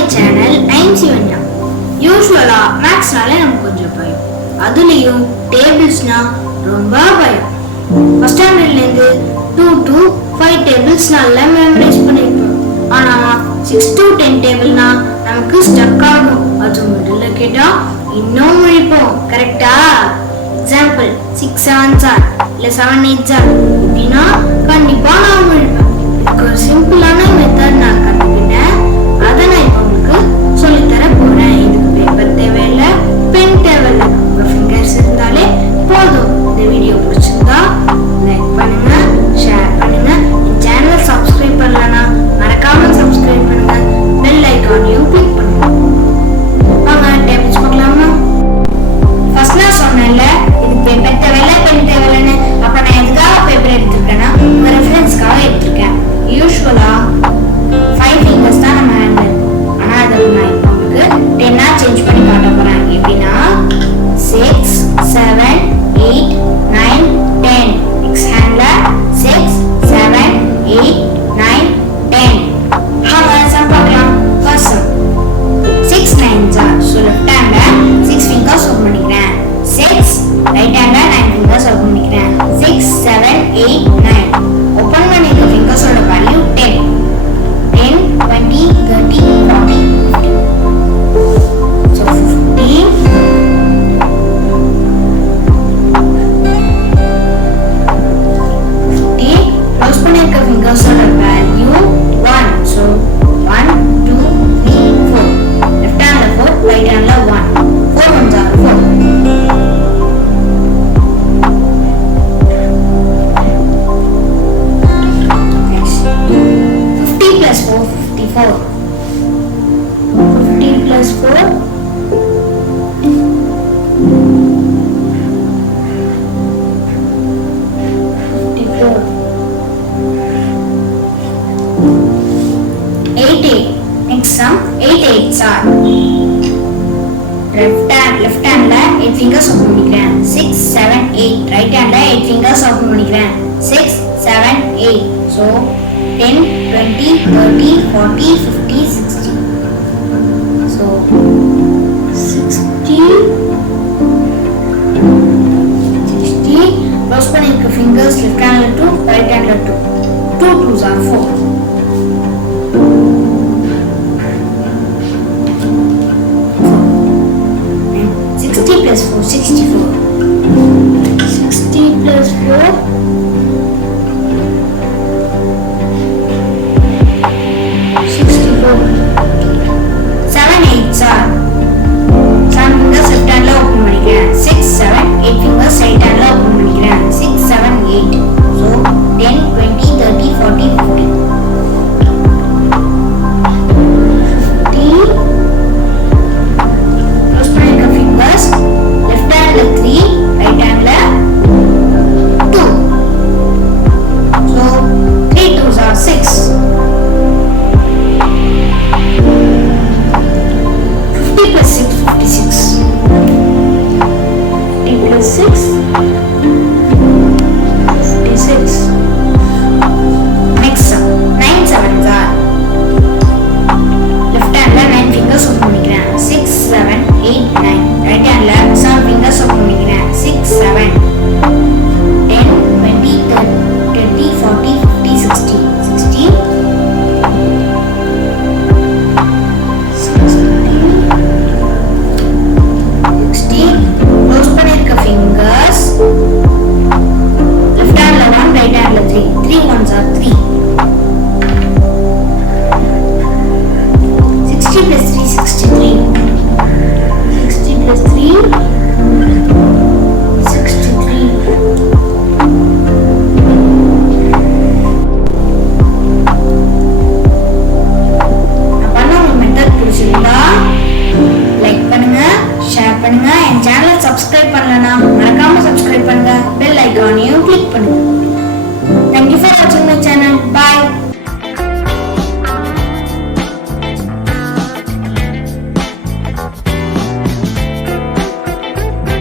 my channel. I am Sivanya. Usually maths நாலே நமக்கு கொஞ்சம் பயம். அதுலயும் டேபிள்ஸ்னா ரொம்ப பயம். ஃபர்ஸ்ட் ஸ்டாண்டர்ட்ல இருந்து 2 to 5 டேபிள்ஸ் நல்லா மெமரைஸ் பண்ணிருப்போம். ஆனா 6 to 10 டேபிள்னா நமக்கு ஸ்டக் ஆகும். அது முதல்ல கேட்டா இன்னும் முழிப்போம். கரெக்ட்டா? எக்ஸாம்பிள் 6 7s are இல்ல 7 8s are இப்படின்னா கண்டிப்பா நான் முழிப்பேன். இதுக்கு ஒரு சிம்பிளான மெத்தட் நான் கத்துக்கிட்டேன். அதை நான் இப்போ உங்களுக்கு சொல்லித்தர போறேன். இதுக்கு பேப்பர் தேவையில்லை, பென் தேவையில்லை, உங்க ஃபிங்கர்ஸ் இருந்தாலே போதும். இந்த வீடியோ பிடிச்சிருந்தா லைக் பண்ணுங்க, ஷேர் பண்ணுங்க. என் சேனலை சப்ஸ்கிரைப் பண்ணலன்னா மறக்காம சப்ஸ்கிரைப் பண்ணுங்க. பெல் ஐகானையும் கிளிக் பண்ணுங்க. வாங்க டேபிள்ஸ் பார்க்கலாமா? ஃபர்ஸ்ட் நான் சொன்னேன்ல இதுக்கு பேப்பர் தேவையில்லை, பென் தேவையில்லைன்னு. அப்ப நான் எதுக்காக பேப்பர் எடுத்திருக்கேன்னா உங்க ரெஃபரன்ஸ்க்காக எடுத்திருக்கேன். யூஸ்வலா 5 ஃபிங்கர்ஸ் தான் நம்ம ஹேண்ட்ல இருக்கும். ஆனா அதை நான் இப்போ உங்களுக்கு 10ஆ சேஞ்ச் பண்ணி காட்ட போறேன். எப்படின்னா 6 7 8 9 10. நெக்ஸ்ட் ஹேண்ட்ல 6 7 8 9 10. சம் பார்க்கலாம். First sum 6 9s are. So left ஹேண்ட்ல 6 ஃபிங்கர்ஸ் ஓப்பன் பண்ணிக்கிறேன். 6 ரைட் ஹேண்ட்ல 9 ஃபிங்கர்ஸ் ஓப்பன் பண்ணிக்கிறேன். 6 7 8 9. ஓப்பன் பண்ணிருக்க ஃபிங்கர்ஸோட வேல்யூ 10. 10 20 30 40 50. So 15 க்ளோஸ் பண்ணிருக்க ஃபிங்கர்ஸோட வேல்யூ 1. So 1 2 3 4. லெஃப்ட் ஹேண்ட்ல 4, ரைட் ஹேண்ட்ல 1. 4 ones are 4. Plus 4 54. 50 plus 4 54. 80. Next sum 8 8s are. Left handல 8 fingers open பண்ணிக்கிறேன். 6 7 8. Right handல 8 fingers open பண்ணிக்கிறேன். 6 7 8. So 10 20 30 40 50 60. So 60 close பண்ணிருக்க fingers left handல 2, right handல 2. 2 2s are 4. 60 plus 4 64. 60 plus 4